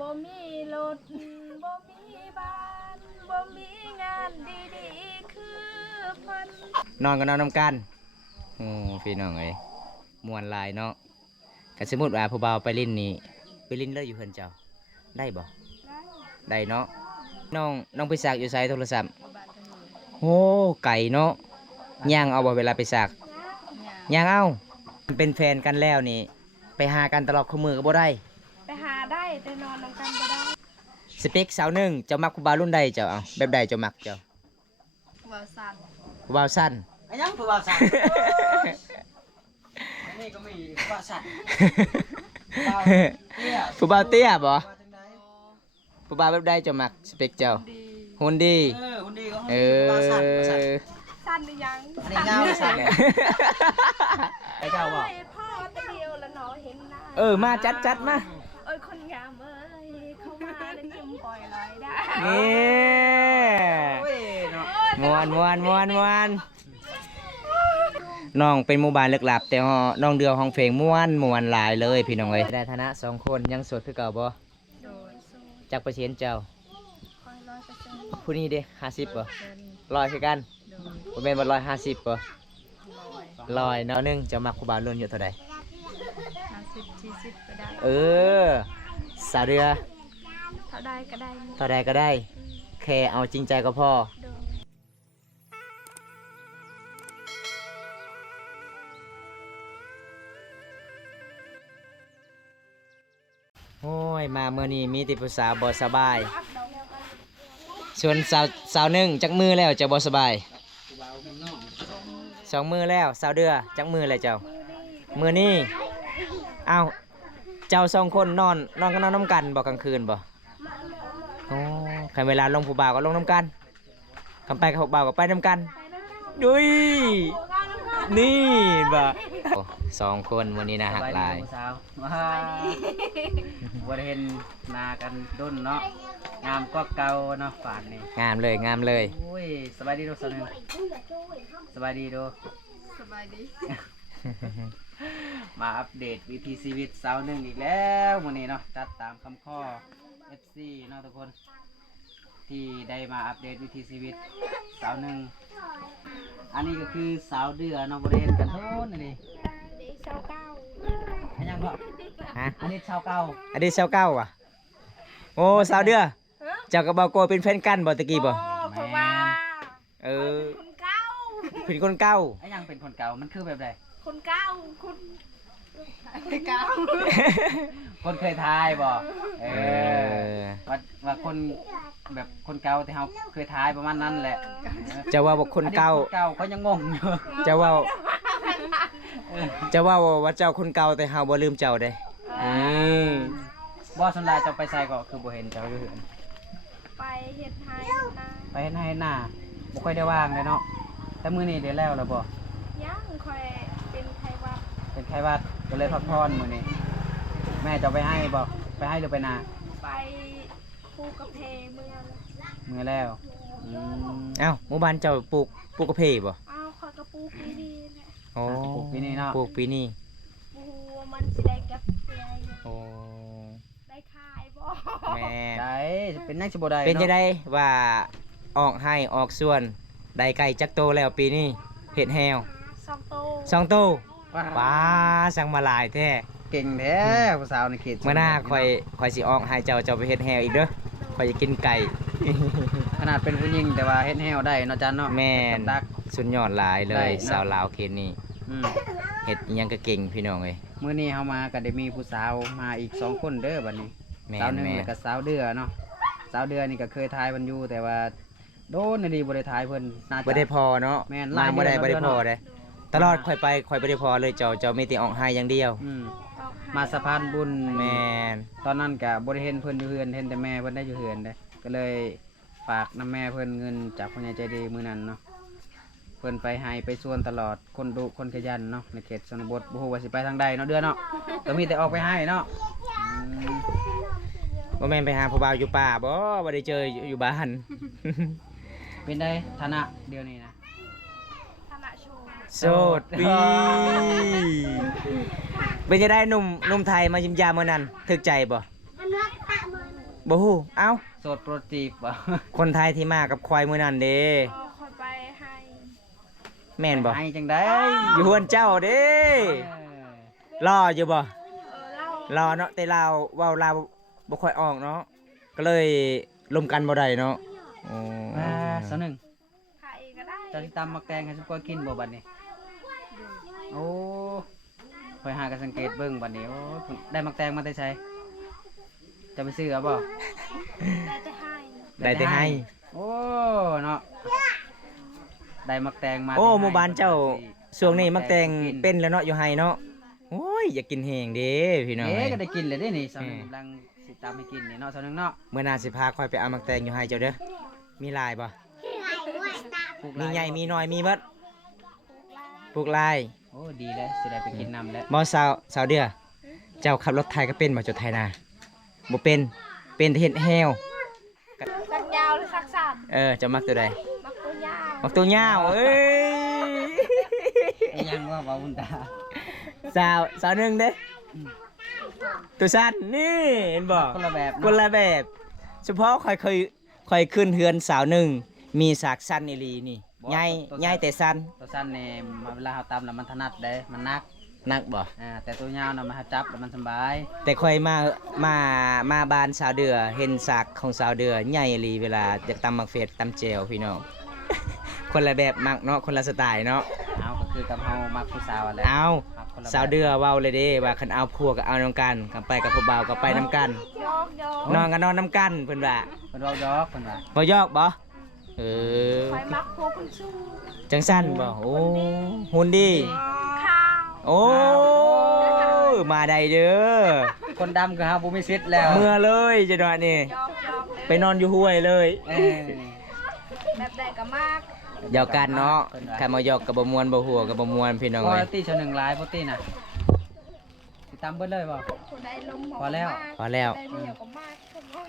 บ่มีรถบ่มีบ้านบ่มีงานดีๆคือเพิ่นนอนก็นอนนำกันโอ้พี่น้องเอ้ยม่วนหลายเนาะก็สมมุติว่าผู้บ่าวไปลิ้นนี่ไปลิ้นเลยอยู่เพิ่นเจ้าได้บ่ได้เนาะน้องไปสักอยู่ไสโทรศัพท์โอ้ไก่เนาะย่างเอาบ่เวลาไปสักย่างเอาเป็นแฟนกันแล้วนี่ไปหากันตลอดคู่มือก็บ่ได้ไปหาได้แต่นอนนำกันบ่ได้สเปคสาวหนึ่งเจ้ามักผู้บ่าวรุ่นใดเจ้าเอาแบบใดเจ้ามักเจ้าบ่สั่นผู้บ่าวสั้นไอ้ยังผู้บ่าวสั่นอันนี้ก็มีผู้บ่าวสั่นผู้บ่าวเตี้ยบ่ผู้บ่าวแบบใดเจ้ามักสเปคเจ้าหุ่นดีหุ่นดีก็ผู้บ่าวสั้นสั่นหรือยังอันนี้ยาวสั่นไอ้เจ้าบ่พ่อตะเดียวแล้วเนาะเห็นหน้ามาจัดมาเอ้ยคนงามเอ้ยเข้ามาแล้วยิ้มปล่อยลอยได้นี่ม่วนน้องเป็นหมู่บ้านลึกลับแต่น้องเดือห้องเพลงม่วนหลายเลยพี่น้องเอ้ยได้ฐานะ2คนยังโสดคือเก่าบ่โดยจักเปอร์เซ็นต์เจ้าคอย100%ผู้นี้เด้50บ่100คือกันบ่แม่นบ่150บ่100เนาะนึงเจ้ามักผู้บ่าวรุ่นอยู่เท่าใด50-40ก็ได้สาวเรือเท่าใดก็ได้แค่เอาจริงใจก็พอโดยโอ้ยมาเมื่อนี้มีแต่ผู้สาวบ่สบายส่วนสาวหนึ่งจักมือแล้วจะบ่สบาย2 มือแล้วสาวเดือจักมือแล้วเจ้ามือนี้เอ้าเจ้า2 คนนอนก็นอนน้ำกันบ่กลางคืนบ่โอ้ใครเวลาลงผู้บ่าวก็ลงน้ำกันคำไปกับผู้บ่าวก็ไปน้ำกันดุยนี่บ่2 คนวันนี้นะฮักหลายสาวบ่ได้เห็นหน้ากันดุนเนาะงามกว่าเก่าเนาะฝานนี่งามเลยโอ้ยสบายดีดูสนึงสบายดีดู สบายดี มาอัปเดตวิถีชีวิตสาวหนึ่งอีกแล้วมื้อนี้เนาะจัดตามคำข้อ FC เนาะทุกคนที่ได้มาอัปเดตวิถีชีวิตสาวหนึ่งอันนี้ก็คือสาวเดือเนาะบ่ได้เห็นกันโทษนี่ชาวเก้าอันยังบ่ฮะอันนี้ชาวเก่าอันนี้สาวเก้าว่ะโอ้สาวเดือเจ้ากับบ่าวโกเป็นแฟนกันบ่ตะกี้บ่เพราะว่าคนเก้าเป็นคนเก่าอันยังเป็นคนเก่ามันคือแบบใดคนเก้าคนเก้าคนเคยทายบ่ว่าคนแบบคนเก่าที่เฮาเคยทายประมาณนั้นแหละจะว่าบ่คนเก่าเขายังงงอยู่จะว่าว่าเจ้าคนเก่าแต่เฮาบ่ลืมเจ้าเด้บ่ส่วนหลายเจ้าไปใส่ก็คือบ่เห็นเจ้าอยู่เห็นไปเฮ็ดให้นาไปเฮ็ดให้หน้าบ่ค่อยได้ว่างเลยเนาะแต่มื้อนี้ได้แล้วบ่ยังค่อยเป็นไข้หวัดก็เลยพักผ่อนมื้อนี้แม่จะไปให้บ่ไปให้หรือไปนาไปภูกระเพมื้อแล้วเอ้าหมู่บ้านเจ้าปลูกกาแฟบ่อ้าวข้อยก็ปลูกปีนี้แหละโอ้ปลูกปีนี้เนาะปลูกปีนี้มันสิได้เก็บเกี่ยวโอ้ได้ขายบ่แม่ได้เป็นนักสิบ่ได้เป็นจังได๋ว่าออกให้ออกส่วนได้ไก่จักโตแล้วปีนี้เฮ็ดแฮว2 โตป้าสั่งมาหลายแท้เก่งแท้ผู้สาวในเขตเมื่อหน้าค่อยสิออกให้เจ้าไปเฮ็ดแฮวอีกเด้อค่อยจะกินไก่ขนาดเป็นผู้หญิงแต่ว่าเฮ็ดแฮวได้เนาะจันเนาะแม่นสุดยอดหลายเลยสาวลาวเขตนี้เฮ็ดอิหยังก็เก่งพี่น้องเอ้ยมื้อนี้เฮามาก็ได้มีผู้สาวมาอีก2 คนเด้อบัดนี้สาวหนึ่งแล้วก็สาวเดือเนาะสาวเดือนี่ก็เคยทายเพิ่นอยู่แต่ว่าโดนดีบ่ได้ทายเพิ่นน่าจะบ่ได้พอเนาะมาบ่ได้พอเด้ตลอดค่อยไปค่อยบ่ได้พอเลยเจ้ามีแต่ออกให้อย่างเดียวมาสะพานบุญแม่นตอนนั้นก็บ่ได้เห็นเพิ่นอยู่เฮือนเห็นแต่แม่เพิ่นได้อยู่เฮือนเด้ก็เลยฝากนำแม่เพิ่นเงินจากผู้ใหญ่ใจดีมื้อนั้นเนาะเพิ่นไปให้ไปส่วนตลอดคนดุคนขยันเนาะในเขตชนบทบ่ฮู้ว่าสิไปทางใดเนาะเดือนเนาะก็มีแต่ออกไปให้เนาะบ่แม่นไปหาผู้บ่าวอยู่ป่าบ่ได้เจออยู่บ้านเป็นได้ฐานะเดี๋ยวนี้นะฐานะโสดปีเป็นจะได้หนุ่มไทยมายิ้มยามมื้อนั้นถึกใจบ่ บ่ฮู้เอ้า โสดโปรดจีบบ่ คนไทยที่มากับควายมื้อนั้นเด้ เอาคอยไปให้ แม่นบ่ ให้จังได้ อยู่ฮวนเจ้าเด้รออยู่บ่ เล่าร อเนาะแต่ลาวเว้าลาวบ่ค่อยออกเนาะก็เลยลมกันบ่ได้เนาะอ๋อ สนึง ไข่ก็ได้ เจะสิตำมักแตงให้ซุปก้อยกินบ่บัดนี้โอ้คอยหากันสังเกตเบิ่งบัดนี้โอ้ได้มักแตงมาแต่ไสจะไปซื้อเอาบ่ ได้จะให้ ได้แต่ให้ โอ้เนาะได้มักแตงมา โอ้ แต่ให้ หมู่บ้านเจ้าช่วงนี้มักแต่ง กิ เป็นแล้วเนาะอยู่ไห้เนาะโอ้ยอยากกินแห้งเด้พี่น้อง เอ๊ะ เอ้ย ก็ได้กินเลยเด้นี่สาวหนึงกำลังสิตามให้กินนี่เนาะสาวหนึงเนาะ เมื่อหนาสิพาค่อยไปเอามักแตงอยู่ไห้เจ้าเด้อมีลายบ่ ปลูก มี ลาย ใหญ่มีน้อยมีเบิดปลูกลาย โอ้ดีเลยสิได้ไปกินน้ำแล้ว บ่สาวเดือเจ้าขับรถไทยก็เป็นบ่เจ้าไทยนาบ่เป็นแต่เฮ็ดแฮว สักยาวหรือสักสั้น เจ้ามักตัวใด มักตัวยาว มักตัวยาวเอ้ย ไอ้ยังว่าบ่บุญตา สาวหนึงเด้ตัวสั้นนี่เห็นบ่ คนละแบบ คนละแบบ เฉพาะค่อยขึ้นเฮือนสาวหนึ่งมีสากสั้นอีหลีนี่ใหญ่แต่สั้น ตัวสั้นนี่เวลาเราตำแล้วมันถนัดเด้มันนัก นักบ่ แต่ตัวยาวน่ะมันจับแล้วมันสบาย แต่ค่อยมาบ้านสาวเดือเห็นสากของสาวเดือใหญ่อีหลีเวลาจะตำมักเฟดตำเจวพี่น้อง คนละแบบมักเนาะคนละสไตล์เนาะ เอาก็คือกับเฮามักผู้สาวแหละ เอา มักคนละแบบ สาวเดือเว้าเลยเด้ว่าคันเอาผัวก็เอานํกันคันไปกับผู้บ่าวก็ไปนํกัน ยอกยอก นอนก็นอนนํกันเพิ่นว่า เพิ่นเว้ายอกเพิ่นว่า บ่ยอกบ่เออ คอยมักพวกคุณชู จังสั้นบ่โอ้หุ่นดี ข้าว โอ้มาได้เด้อ คนดำก็เฮาบ่มีสิทธิ์แล้ว เมื่อเลยจะนอนนี่ ยอกยอกเลย ไปนอนอยู่ห้วยเลย เออ แบบใดก็มาก เดียวกันเนาะใครมายอกกับบมวนบ่หัวกับบมวนพี่น้อง พอ เอ้ย ตีชาวหนึ่งหลายบ่ตีน่ะสิตำเบิดเลยบ่ คนได้ลม พอแล้ว พอแล้ว ได้เมียก็มากคนน้อย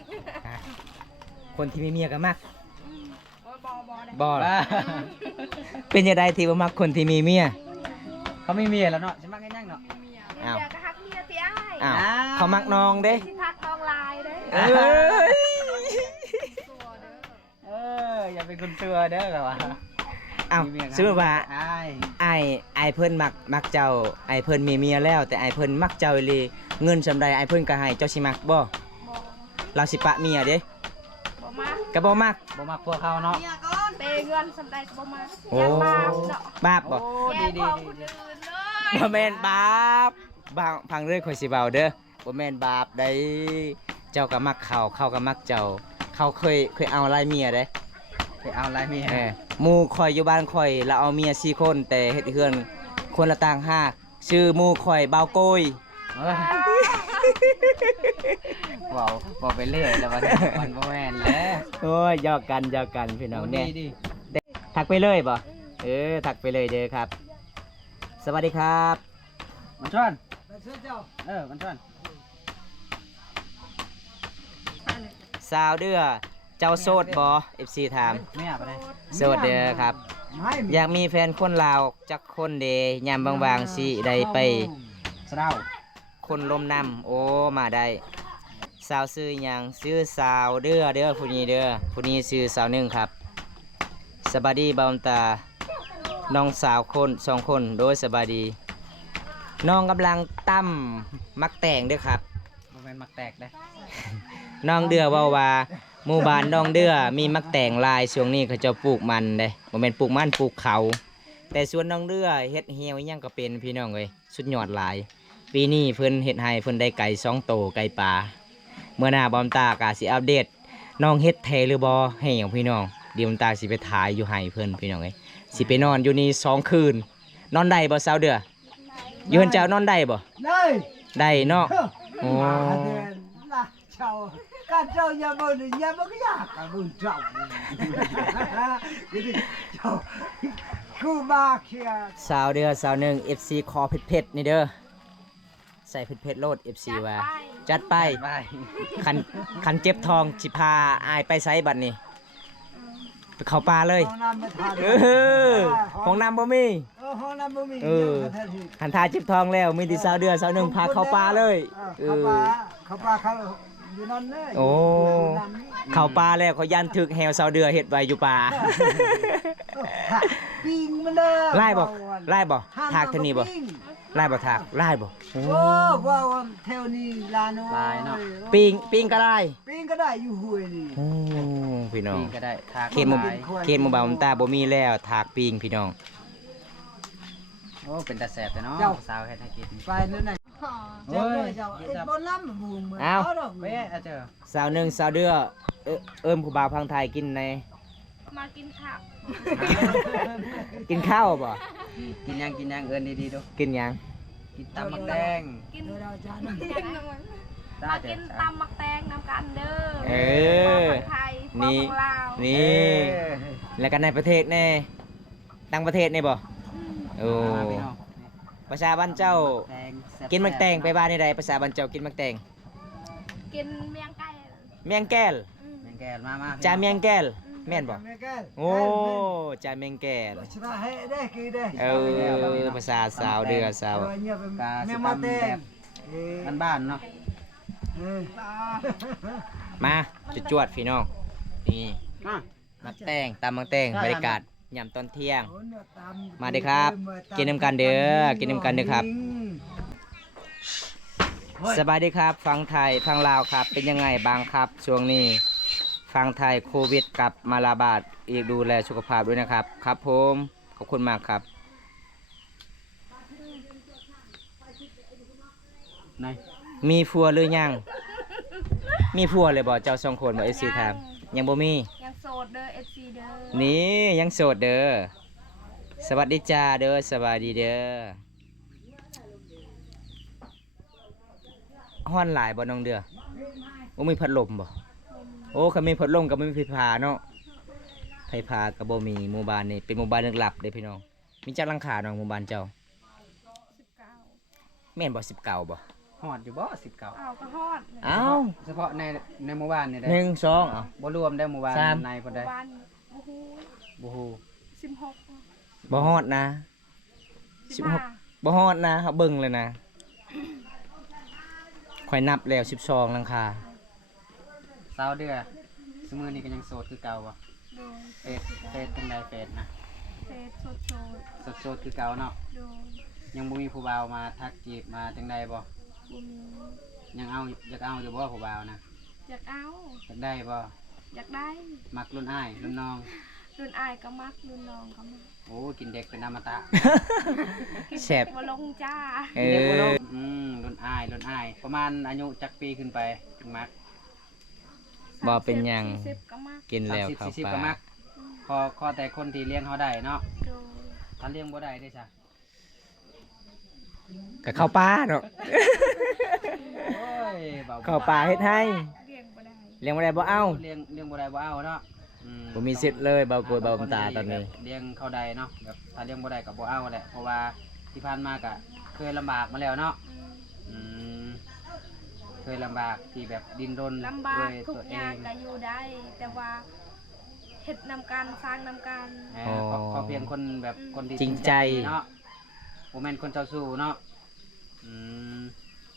คนที่มีเมียก็มัก บอได้ บ่ บ้า เป็นยังไงที่บ่มักคนที่มีเมีย เขาไม่มีแล้วเนาะสิมักกันยังเนาะ อ้าว เมียก็ฮักเมียเตี้ย อ้าว อ้าว เขามักน้องเด้ ที่ทักน้องลายเด้ เอ้ย ตัวเด้อ อย่าเป็นคนเตือเด้อแบบว่า อ้าว มีเมียก็ สมมุติว่า อ้าย ไอ้เพิ่นมักเจ้าไอ้เพิ่นมีเมียแล้ว แต่ไอ้เพิ่นมักเจ้าอีหลีเงินสำใดไอ้เพิ่นก็ให้เจ้าสิมักบ่ บอ เราสิปะเมียเด้ บอมาก ก็บ่มัก บ่มักพวกเขาเนาะ เปเงินสำใดก็บอมาก โอ้ ยันบาปเนาะ บาปบ่ โอ้ แย่ ดี พ ดี อ ดี คน ดี อื่นเลย บ่แม่นบาปพังเรื่องข่อยสิเว้าเด้อบ่แม่นบาปได้เจ้าก็มักเขาก็มักเจ้า เขาเคยเอาหลายเมียเด้ ไปเอาอะไรมี หมู่ข่อยอยู่บ้านข่อยเราเอาเมีย4คนแต่เฮ็ดเฮือนคนละต่างหากชื่อหมู่ข่อยเบาโกย เอ้ยเว้าไปเรื่อยแล้วมันบ่แม่นแล้ว โอ้ยหยอกกันพี่น้อง ดี เนี่ย ดี ทักไปเลยบ่ทักไปเลยเด้อครับ สวัสดีครับ มันชวนมันชวน สาวเด้อเจ้าโสดบ่ FC ถาม ไม่อยากไปเลย โสดเด้อครับ อยากมีแฟนคนลาวจักคนเดยามบางๆสิได้ไป สะเดา คนลมนำโอ้มาได้ สาวซื้อหยังซื้อสาวเด้อผู้นี้เด้อผู้นี้ซื้อสาวหนึ่งครับสบายดีบ่าวตาน้องสาวคน2คนโดยสบายดี น้องกำลังตั้มมักแต่งเด้อครับ บ่แม่นมักแตกเด้ น้องเดือเว้าว่าหมู่บ้านน้องเดือมีมักแต่งหลายช่วงนี้เขาเจะปลูกมันเด้บ่แม่นปลูกมันปลูกเขา แต่ส่วนน้องเดือเฮ็ดเหี่ยวอิหยังก็เป็นพี่น้องเอ้ยสุดยอดหลาย ปีนี้เพิ่นเฮ็ดให้เพิ่นได้ไก่2โตไก่ปลาเมื่อหน้าบอมตากะสิอัปเดตน้องเฮ็ดแท้หรือบ่ให้หยังพี่น้องเดี๋ยวบอมตาสิไปถ่ายอยู่ให้เพิ่นพี่น้องเอ้ยสิไปนอนอยู่นี่2คืนนอนได้บ่สาวเดืออยู่เพิ่นเจ้านอนได้บ่ đây ได้เนาะโอ้ mà đèn là chào cả trâu nhà bơ cái nhà cả bừng trọng cái gì chào cô ba kia สาวเดือสาวหนึ่ง FC คอเผ็ดๆนี่เด้อใส่เผ็ดๆโลด FC ว่าจัดไป ไป คันเจ็บทองสิพาอายไปไสบัดนี้ไปเข้าป่าเลย hôm nay mới thả เออห้องน้ำบ่มี hôm nay mới mình Ừ. nhiều mà thế thì คันทาเจ็บทองแล้วมีแต่สาวเดือสาวหนึ่งพาเข้าป่าเลยเอ khắp อ ba khắp ba khắp อยู่นั่นเลย โอ้ เข้าป่าแล้วเขายันถึกแหวเสาเดือเฮ็ดไว้อยู่ป่า ปิงมันเด้อ ไล่บ่ไล่บ่ทากเท่านี้บ่ไล่บ่ทากไล่บ่โอ้ โอ้ว่าแถวนี้ลาน้อย ลายเนาะ ปิงก็ได้ ปิงก็ได้อยู่ห้วยนี่ โอ้พี่น้อง ปีก็ได้ทาก เขตหมู่ ลาย เขตหมู่บ้านผมตาบ่มีแล้วทากปิงพี่น้อง โอ้เป็นตาแสบแต่เนาะสาวเฮ็ดให้กิน ไปนั่นน่ะ โอ้ย เจ้าเอ็ดบ่ล้ำบุงเหมือน เอ้า ดอก เว้ยอาเจอ สาวหนึ่งสาวเดือเอิ้มผู้บ่าวพังไทยกินใน มากินข้าว กินข้าวบ่ กินยังเอิ้นดีๆดู กินหยัง กินตำมักแดง กิน เดี๋ยวเราจะนั่น ได้ มา เด้ กิน อ ตำมักแตงน้ำกันเด้อ เออ ของไทยของลาว นี่ แล้วก็ในประเทศแน่ต่างประเทศนี่บ่โอ้ มาพี่น้อง ภาษาบ้านเจ้า แตงแซ่บ กินมักแตงไปบ้านใดภาษาบ้านเจ้ากินมักแตง กินเมียงไก่ เมียงแก้ว แมงแก้วมา จาเมียงแก้วแม่นบ่ แม่แก้ว โอ้จาเมียงแก้ว ชนะให้ได้คือได้ เออภาษาสาวเดือสาว เนี่ยเป็น กา แม่ สิ มา ตำ เต้ แบบ บ้านๆเนาะ มาจวดๆพี่น้องนี่ มา มักแตงตำมักแตงบรรยากาศยามตอนเที่ยง มาเด้อครับ กินน้ำกันเด้อกินน้ำกันเด้อครับ สบายดีครับฟังไทยฟังลาวครับ เป็นยังไงบ้างครับ ช่วงนี้ฟังไทยโควิดกลับมาระบาดอีกดูแลสุขภาพด้วยนะครับ ครับผมขอบคุณมากครับ ไหน มีผัวหรือยัง มีผัวเลยบ่เจ้าสองคนบ่เอฟซีถามยังบ่มี ยังโสดเด้อ FC เด้อ นี่ยังโสดเด้อสวัสดีจ้าเด้อสวัสดีเด้อฮ้อนหลายบ่น้องเด้อโอ้มีพัดลมบ่โอ้คันมีพัดลมก็ไม่มีไฟฟ้าเนาะไฟฟ้าก็บ่มีหมู่บ้านนี่เป็นหมู่บ้านลึกลับเด้อพี่น้องมีจักหลังคาน้องหมู่บ้านเจ้า 19 แม่นบ่19บ่ ฮอดอยู่บ่19 เอาก็ฮอดเลย เอ้า เฉพาะในหมู่บ้านนี่ได้ 1 2เอ้า บ่รวมได้หมู่บ้าน สาม ในเพิ่นได้ วันโอ้โห บ่ฮู้ 16 บ่ฮอดนะ16 15 บ่ฮอดนะเขาเบิ่งเลยนะข่อยนับแล้ว12หลังคา สาวเดือสมื้อนี้ก็ยังโสดคือเก่าบ่ โดย เฟซจังไดเฟซนะ เฟซโสด โสดคือเก่าเนาะ โดย ยังบ่มีผู้บ่าวมาทักจีบมาจังไดบ่ บ่มี ยังเอาอยากเอาอยู่บ่ผู้บ่าวนะ อยากเอา อยากได้บ่ อยากได้ มักรุ่นอ้ายรุ่นน้อง รุ่นอายก็มักรุ่นน้องก็มัก โอ้กินเด็กเป็นอมตะ แซ่บ บ่ลงจ้า เอ กินเด็กบ่ล อง รุ่นอ้ายประมาณอายุจักปีขึ้นไปถึงมัก บ่เป็นหยัง 40ก็มัก กินแล้ว 30 เข้า 40 ปา ก็มัก ก พอแต่คนที่เลี้ยงเขาได้เนาะ โดย ถ้าเลี้ยงบ่ได้ได้จ้ะ ก็เข้าป่าเนาะ โอ้ยเบา เข้าป่าเฮ็ดให้ เลี้ยงบ่ได้ เลี้ยงบ่ได้บ่เอา เลี้ยงบ่ได้บ่เอาเนาะอืม บ่มีสิทธิ์เลยเบาโกยเบาตาตอนนี้ เลี้ยงเขาได้เนาะแบบถ้าเลี้ยงบ่ได้ก็บ่เอาแหละเพราะว่าที่ผ่านมาก็เคยลำบากมาแล้วเนาะ อืม อืมเคยลำบากที่แบบดิ้นรน ลำบา ด้ ก วย ทุก ตัว อ เอย่าง ง ก็อยู่ได้ แต่ว่าเฮ็ดนำการสร้างนำการ ขอเพียงคนแบบคนที่ จริงใจ เนาะบ่แม่นคนเจ้าสู้เนาะอืม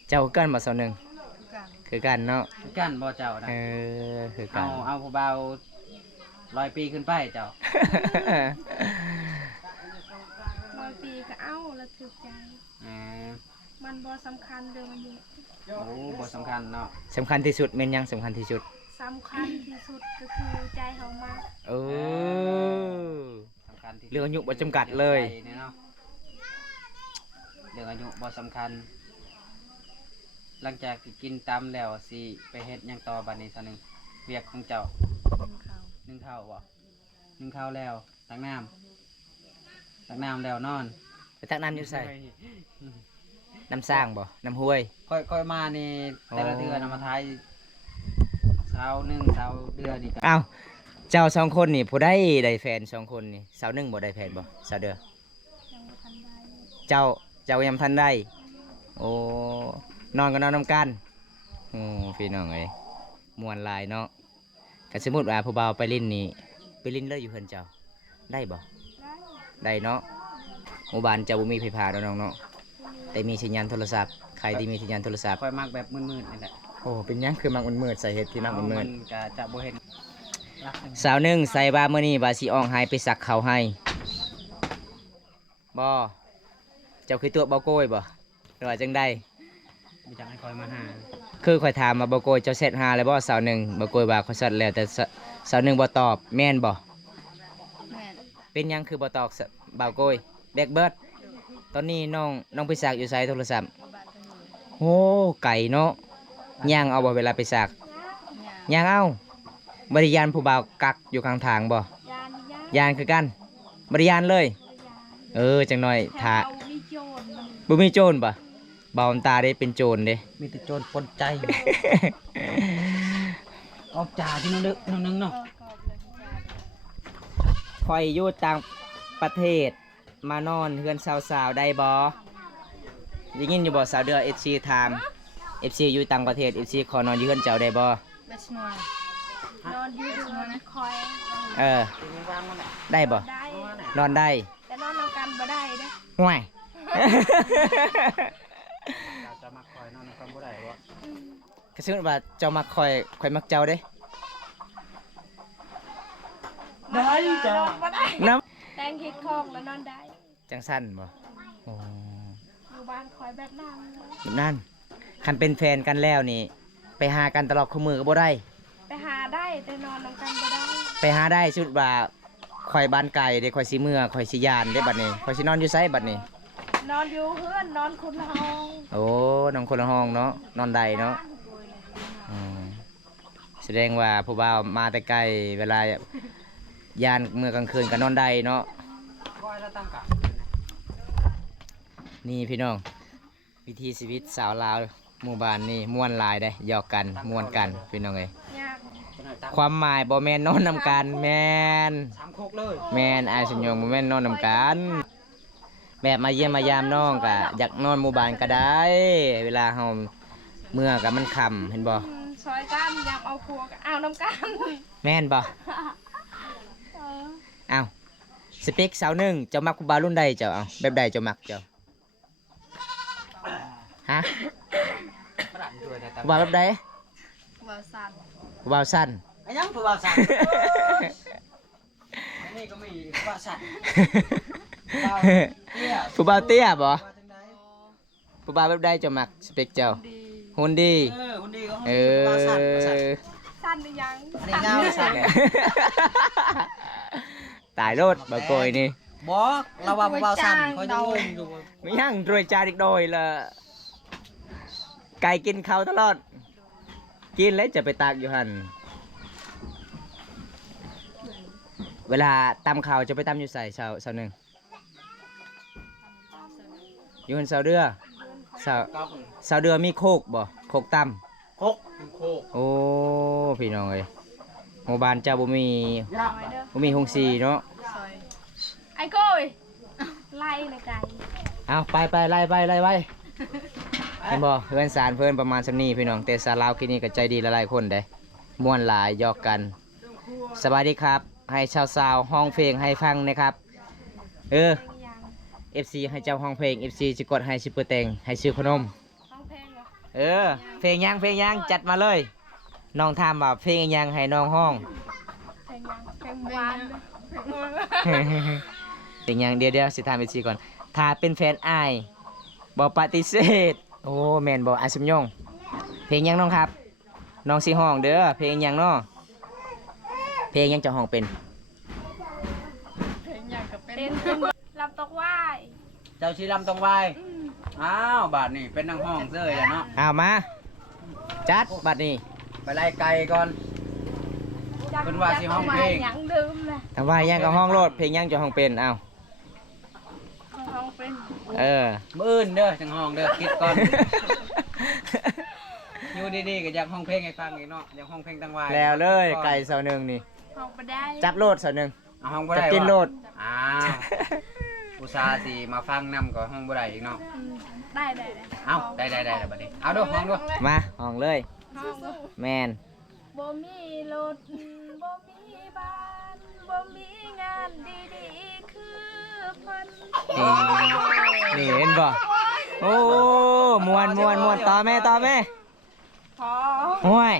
เจ้าคือกันบ่เซาหนึง กัน คือกันเนาะ คือกันบ่เจ้านะ เออคือกั เอา น ผู้เบา100 ปีขึ้นไปเจ้า 100 ปีก็เอาแล้วถูกใจ เออ มันบ่สำคัญเรื่องอายุ โอ้บ่สำคัญเนาะ สำคัญที่สุดแม่นหยังสำคัญที่สุด สำคัญที่สุดก็คือใจเฮามัก เออ สำคัญที่สุด เรื่องอายุบ่จำกัดเลย เนาะเรื่องอายุบ่สำคัญ หลังจากที่กินตำแล้วสิไปเฮ็ดหยังต่อบัดนี้ซะหนึงเวียกของเจ้า กินข้าว นึ่งข้าวบ่นึ่งข้าวแล้วตักน้ำแล้วนอน ไปตักน้ำอยู่ใส่น้ำสร้างบ่น้ำห้วย ค่อยมานี่แต่ละเดือนเอามาทายเช้าหนึ่งเช้าเดือนนี่ก็ อ้าวเจ้าสองคนนี่ผู้ได้แฟนสองคนนี่สาวหนึ่งบ่ได้แฟนบ่สาวเด้อ ยังบ่ทันได้ เจ้ายังทันได้ โอ้นอนก็นอนนำกันโอ้พี่น้องเอ้ยม่วนหลายเนาะก็สมมุติว่าผู้บ่าวไปลิ้นนี่ไปลิ้นเลยอยู่เพิ่นเจ้าได้บ่ ได้ ได้เนาะหมู่บ้านเจ้าบ่มีไฟฟ้าเนาะน้องเนาะแต่มีสัญญาณโทรศัพท์ใครที่มีสัญญาณโทรศัพท์ ค่อยมักแบบมืดๆนี่แหละ โอ้เป็นหยังคือมักมันมืดใส่เห็ดที่มักมันมื มั ด นก็จะบ่เห็นรัก สาวหนึ่งใส่บาเมื่อนี้บาสิอองหายไปสักเขาให้บ่เจ้าคือตัวบ่โกยบ่หรือว่าจังใด มีจังให้คอยมาหา คือข่อยถามมาบ่โกยเจ้าเซตหาแล้วบ่สาวหนึ่งบ่โกยว่าข่อยเซตแล้วแต่สาวหนึ่งบ่ตอบแม่นบ่ แม่น เป็นหยังคือบ่ตอบบ่าวโกยแบกเบิดตอนนี้น้องไปสักอยู่ไสโทรศัพท์ บ้านเพิ่น โอ้ไก่เนาะย่างเอาบ่เวลาไปสัก ย่าง ย่างเอาบริยานผู้บ่าวกักอยู่ข้างทางบ่ ยานย่าง ยานคือกันบริยานเลย ยาน จังหน่อย แถ ถ้าว มีโจรมัน บ่มีโจรบ่บ่าวตาได้เป็นโจรเด้ มีแต่โจรปนใจออกจ่าที่นั่นเด้อนึงเนาะ กอบเลยจ้า คอยอยู่ต่างประเทศมานอนเฮือนสาวๆได้บ่ได้ยินอยู่บ่สาวเดือ FC ถาม FC อยู่ต่างประเทศ FC ขอนอนอยู่เฮือนเจ้าได้บ่ บัชนวนนอนอยู่นอนคอย เออได้บ่ ได้ นอนได้ แต่นอนนำกันบ่ได้เด้อ ห่วย จะมาคอยนอนความบ่ได้บ่ ก็ซึ่งว่าเจ้ามักคอยมักเจ้าเด้ ได้จ้ะนอนบ่ได้ น้ แต่งคิดคองแล้วนอนได้ ำจังสั้นบ่โอ้ อยู่บ้านคอยแบบนั้น แบบนั้นคันเป็นแฟนกันแล้วนี่ ไปหากันตลอดคู่มือก็บ่ได้ ไปหาได้แต่นอนนำกันบ่ได้ ไปหาได้ชุดว่าข่อยบ้านไก่เด้ข่อยสิเมื่อข่อยสิยานได้บัดนี้ข่อยสินอนอยู่ไสบัดนี้ นอนอยู่เพื่อนนอนคนละห้อง โอ้นอนคนละห้องเนาะนอนใดเนาะอืมแสดงว่าผู้บ่าวมาแต่ไกลเวลายานเมื่อกลางคืนก็นอนได้เนาะ คอยแล้วตั้งกะ นี่พี่น้องวิถีชีวิตสาวลาวหมู่บ้านนี่ม่วนหลายได้หยอกกันม่วนกันพี่น้องเอ้ย ยาก ความหมายบ่แม่นนอนนำกันแม่น 3 โคกเลย แม่นอายสัญญงบ่แม่นนอนนำกันแบบมาเยี่ยมมายามน้องก็อยากนอนหมู่บ้านก็ได้ เวลาเฮาเมื่อก็มันค่ำเห็นบ่ ซอยกันอยากเอาครัวก็เอาน้ำกัน แม่นบ่ เออ อ้าวสเปคสาวหนึ่งเจ้ามักผู้บ่าวรุ่นใดเจ้าเอาแบบใดเจ้ามักเจ้าฮะ กระดาษด้วยแต่ ผู้บ่าวแบบใด ว่าสั่น ผู้บ่าวสั้น ไอ้ยังผู้บ่าวสั่นอันนี้ก็มีผู้บ่าวสั่น ผู้บ่าวเตี้ยบ่ ว่าจังได๋ ผู้บ่าวแบบใดเจ้ามักสเปคเจ้า ดี หุ่นดี คนดีก็ เอ ผู้บ่าวสั่น อ สั่นหรือยัง อันนี้ยาวสั่น ตายโลดบ่โกยนี่ บ่เราว่าผู้บ่าวสั่นเขาจะงงอยู่ ไม่ยั่งรวยจาอีกโดยละไก่กินเขาวตลอด กินแล้วจะไปตากอยู่หันเวลาตำข้าวจะไปตำอยู่ใส่เสาหนึ่งอยู่หันเสาเดือเสา ก็ เสาเดือมีโคกบ่โคกต โคกโคก ำโอ้พี่น้องเอ้ยหมู่บ้านเจ้าบ่มี ซอยเด้อ บ่มีหงสีเนาะ ซอยไอ้โก้ยไล่เลยไก่ เอาไปไล่ไว้เห็นบ่เพื่อนสารเพื่อนประมาณสำนี้พี่น้องแต่สาวลาวที่นี่ก็ใจดีหลายๆคนเด้ม่วนหลายหยอกกันสบายดีครับ ให้ชาวห้องเพลงให้ฟังนะครับ เป็นยัง FC ให้เจ้าห้องเพลง FC จะกดให้ชิปเปอร์เตงให้ซื้อขนม ต้องเพลงเหรอ เพลงยังจัดมาเลย น้องถามว่าเพลงยังให้น้องห้อง เพลงยังเพลงหวานเพลง เพลงยังเดี๋ยวสิถาม FC ก่อนถ้าเป็นแฟนอ้ายบ่ปฏิเสธโอ้แม่นบ่อาสมยงเพลงยังน้องครับน้องสิห้องเด้อเพลงยังเนาะเพลงยังจะห้องเป็น เพลงยังกับเป็นรับตกไหว้ เจ้าชีลำตรงไว้อ้าวบาทนี่เป็นนางห้องเซ้ยแล้วเนาะ เอามาจัดบัดนี้ ไปไล่ไก่ก่อน เพิ่นว่าสิห้องเพลง ยังดื่มเลย ทำว่ายังกับห้องโลดเพลงยังจะห้องเป็นเอา ห้องเป็น เออ มื้ออื่นเด้อจังห้องเด้อคิดก่อน อยู่ดีๆก็อยากห้องเพลงให้ฟังอีกเนาะอยากห้องเพลงตังไว้ แล้วเลยไก่เสาหนึ่งนี่ ห้องไปได้ จับโลดเสาหนึ่ง เอาห้องบ่ จับ ได้ กินโลด อ้าวอุตส่าห์สิมาฟังนำก็ห้องบ่ได้อีกเนาะ ได้ได้ เอ้าได้แล้วบัดนี้เอาเด้อห้องเด้อ มาห้องเลย ห้อง แมน บ่มีรถบ่มีบ้านบ่มีงานดีๆคือเพิ่น นี่เห็นบ่โอ้มวนต่อแม่ พอ อ โอ้ย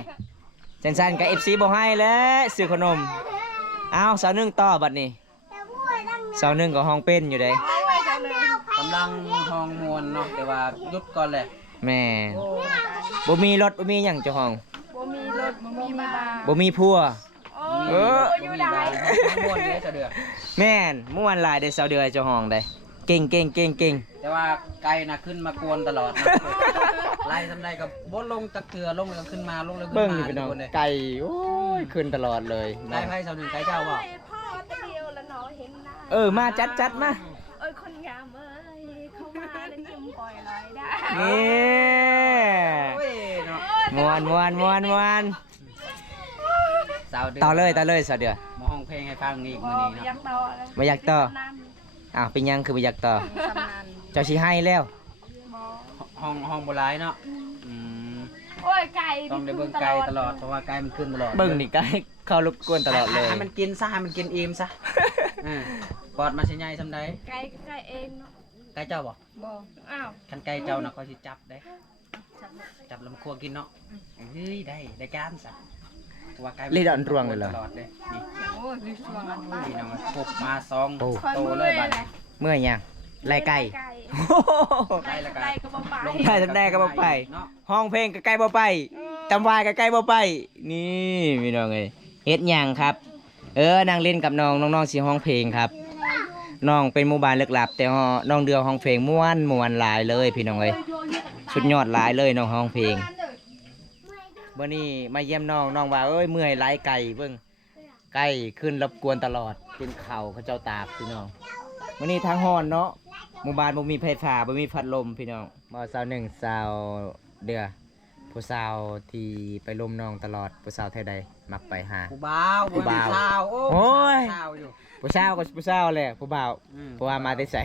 สั้นๆกับ FC บ่ให้แล้วซื้อขนมเอาสาวหนึงต่อบัดนี้สาวหนึงก็ห้องเป็นอยู่เด้ โอ้ยเจ้าเลย กำลังฮองมวนเนาะแต่ว่าหยุดก่อนแหละ แม่บ่มีรถบ่มีหยังเจ้าห้อง บ่มีรถบ่มีบ้าน บ่มีผัว โอ้ เออ อยู่ได้ มวนเลยจะเดือด แม่นม่วนหลายได้สาวเดือยเจ้าห้องได้เก่งแต่ว่าไก่น่ะขึ้นมากวนตลอดนะไล่ทำได้กับบ่ลงตะเกือลงแล้วก็ขึ้นมาลงแล้วขึ้ เบิ่ง น นี่ มา พี่น้อง ทุกคนเลย ไก่โอ้ยขึ้นตลอดเลย ไก่ไผ่สาวหนึ่งไก่เจ้าบ่ พ่อตะเดียวละเนาะเห็นหน้า เออมาจัดมา เอ้ยคนงามเอ้ยเข้ามาแล้วยิ้มปล่อยลอยได้ นี่ โอ้ยเนาะ ม่วน สาวเดือด ต่อเลยสาวเดือย มาห้องเพลงให้ฟังอีก บ่ มื้อนี้ อยา เนาะ กต่อเลย บ่อยากต่อ นั่น อ้าวเป็นหยังคือบ่อยากต่อ สำนัน เจ้าสิให้แล้ว บ่ ห้องโบราณเนาะอืม โอ้ยไก่ ต้องได้เบิ่งไก่ตลอดเพราะว่าไก่มันขึ้นตลอด เบิ่งนี่ไก่เข้ารบกวนตลอดเลย ให้มันกินซะให้มันกินอิ่มซะปอดมาสิใหญ่ซำใด ไก่ก็ไก่เองเนาะ ไก่เจ้าบ่ บ่อ้าว คันไก่เจ้าน่ะเขาสิจับได้จับแล้วมาคั่วกินเนาะเฮ้ยได้การซะเพราะว่าไก่มั ลีดอนรวงเลยเหรอ ตลอดเลยนี่ โอ้ยมีช่วงอัน นี่น้องพบมาซอง โอ้ คอย โต เมื่ เล อย ย บัด แหละ เมื่อยยังไล่ไก่ ไก่ไก่ก็บ่ไป ได้ทำได้ก็บ่ไป เนาะ ห้องเพลงก็ใกล้บ่ไปจำวายก็ใกล้บ่ไป นี่พี่น้องเอ้ยเฮ็ดหยังครับ นางเล่นกับน้องสิห้องเพลงครับ น้องเป็นหมู่บ้านลึกลับ แต่น้องเดือห้องเพลงม่วนหลายเลยพี่น้องเอ้ยสุดยอดหลายเลยน้องห้องเพลงวันนี้มาเยี่ยมน้องว่าเอ้ยเมื่อยหลายไก่เบิ่งไก่ขึ้นรบกวนตลอดเป็นเข่าเขาเจ้าตากพี่น้องวันนี้ทางฮ้อนเนาะหมู่บ้านบ่มีไฟฟ้าบ่มีพัดลมพี่น้องบ่สาวหนึ่งสาวเดือผู้สาวที่ไปลมน้องตลอดผู้สาวเท่าใดมักไปหา ผู้บ่าว ผู้บ่าว สาวโอ้ โอ้ย สาวอยู่ ผู้สาวก็ผู้สาวแหละผู้บ่าว อืม เพราะว่ามาแต่ไส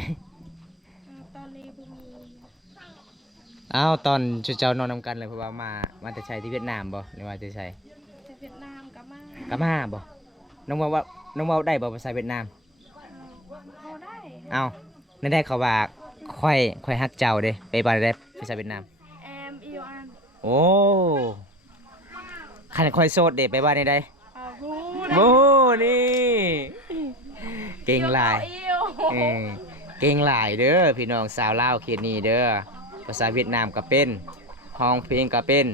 ตอนนี้บ่มี อ้าวตอนชุดเจ้านอนนำกันเลยเพราะว่ามาแต่ใช้ที่เวียดนามบ่หรือว่าจะใช้ แต่เวียดนามก็มา กะมาบ่น้องว่าน้องว่าได้บ่ภาษาเวียดนาม พอได้ อ้าวนั่นได้เขาว่าค่อยฮักเจ้าเด้ไปบ่ได้ภาษาเวียดนาม EON โอ้คันค่อยโสดเด้ไปว่าได้ รู้ โอ้นี่เก่งหลาย เอียว เออเก่งหลายเด้อพี่น้องสาวลาวเขตนี้เด้อภาษาเวียดนามก็เป็นห้องเพลงก็เป็น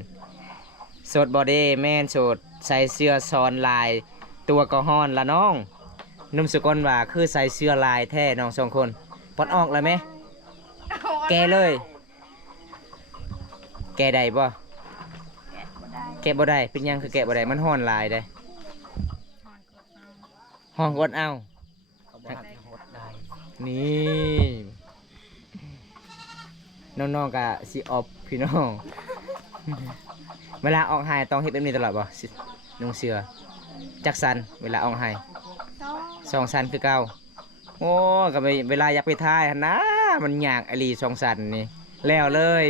โสดบ่เด้แม่นโสดใส่เสื้อซ้อนลายตัวก็ฮ้อนละน้องนุ่มสกลว่าคือใส่เสื้อลายแท้น้องสองคนปลดออกแล้วไหมแกเลย แกได้บ่แกะบ่ได้เป็นหยังคือแกะบ่ได้มันฮ้อนลายเด้ห้องกดเอา เขาบอกให้โหดได้ นี่น้องๆก็สิออบพี่น้อง เวลาออกไห้ต้องเฮ็ดแบบนี้ตลอดบ่สินุ่งเสื้อจักสันเวลาออกไห้ ต้อง 2สันคือเก่าโอ้ก็ไปเวลาอยากไปถ่ายหั่นนะมันยากอหลี2สันนี่แล้วเลย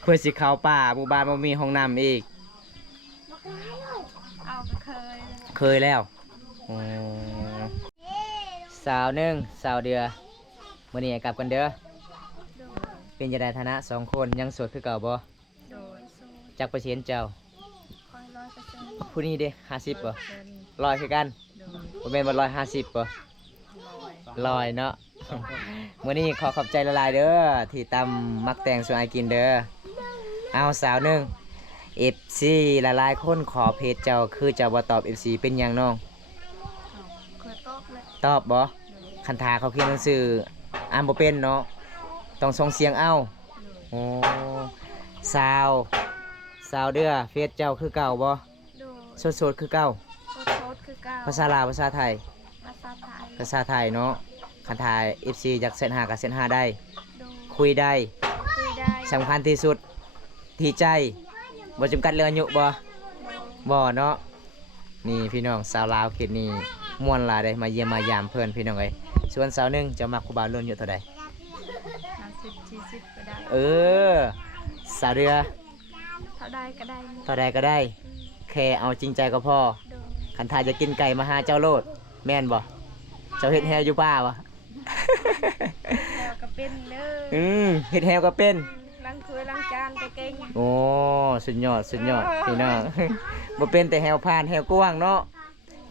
เพื่อสิเข้าป่าหมู่บ้านบ่มีห้องน้ำอีก เอาก็เคย แล้วโอ้สาวหนึงสาวเดือมื้อนี้กลับกันเด้อ โดย เป็นจะได้ฐานะ2คนยังโสดคือเก่าบ่ โดยสู้ จักเปอร์เซ็นต์เจ้า คอย100% ผู้นี้เด้50บ่ร้อยคือกันบ่แม่นบ่150บ่ร้อยเนาะ มื้อนี้ขอขอบใจละลายๆเด้อที่ตำมักแต่งสู่อายกินเด้อเอาสาวหนึง FC ละลายๆคนขอเพจเจ้าคือเจ้าบ่ตอบ FC เป็นหยังน้อง เคยตกเลย ตอบบ่คันทาเขาเขียนหนังสืออ่านบ่เป็นเนาะต้องส่งเสียงเอาโอ้สาวเด้อเฟซเจ้าคือเก่าบ่ โดย โสดๆคือเก่า โคตรคือเก่า ภาษาลาวภาษาไทย ภาษาไทย ภาษาไทยเนาะคันทาย FC จากเส้น5กับเส้น5ได้ โดย คุยได้ คุยได้ สำคัญที่สุดที่ใจบ่จำกัดเรื่องอายุบ่เนาะนี่พี่น้องสาวลาวเขตนี้ม่วนหลายได้มาเยี่ยมมายามเพิ่นพี่น้องเอ้ยส่วนสาวหนึงจะมักครูบารุ่นอยู่เท่าใด 50 40ก็ได้ เออสาวเรือ เท่าใดก็ได้ เท่าใดก็ได้ แค่เอาจริงใจก็พอ โดย คันทายจะกินไก่มาหาเจ้าโลดแม่นบ่เจ้าเฮ็ดแฮวอยู่ป่าวะ แล้วก็เป็นเด้อ เฮ็ดแฮวก็เป็น ลังคือล ล้างจานก็เก่ง โอ้สุดยอดพี่น้อง บ่เป็นแต่แฮวพานแฮวกว้างเนาะ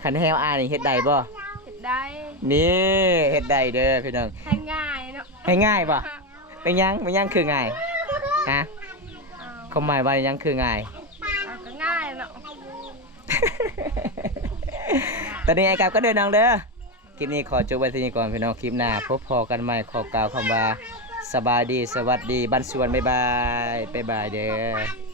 คันแฮวนี่เฮ็ดได้บ่ เฮ็ดได้ นี่เฮ็ดได้เด้อพี่น้อง ให้ง่ายเนาะ ให้ง่ายบ่เป็นหยังคือง่ายฮะ เอา ความหมายว่าหยังคือง่าย เอาก็ง่ายเนาะ ตอนนี้ไอ้กับก็เดินน้องเด้อคลิปนี้ขอจบไว้ที่นี่ก่อนพี่น้องคลิปหน้าพบพอกันใหม่ขอกล่าวคำว่าสบายดีสวัสดีบ้านสวนบ๊ายบายเด้อ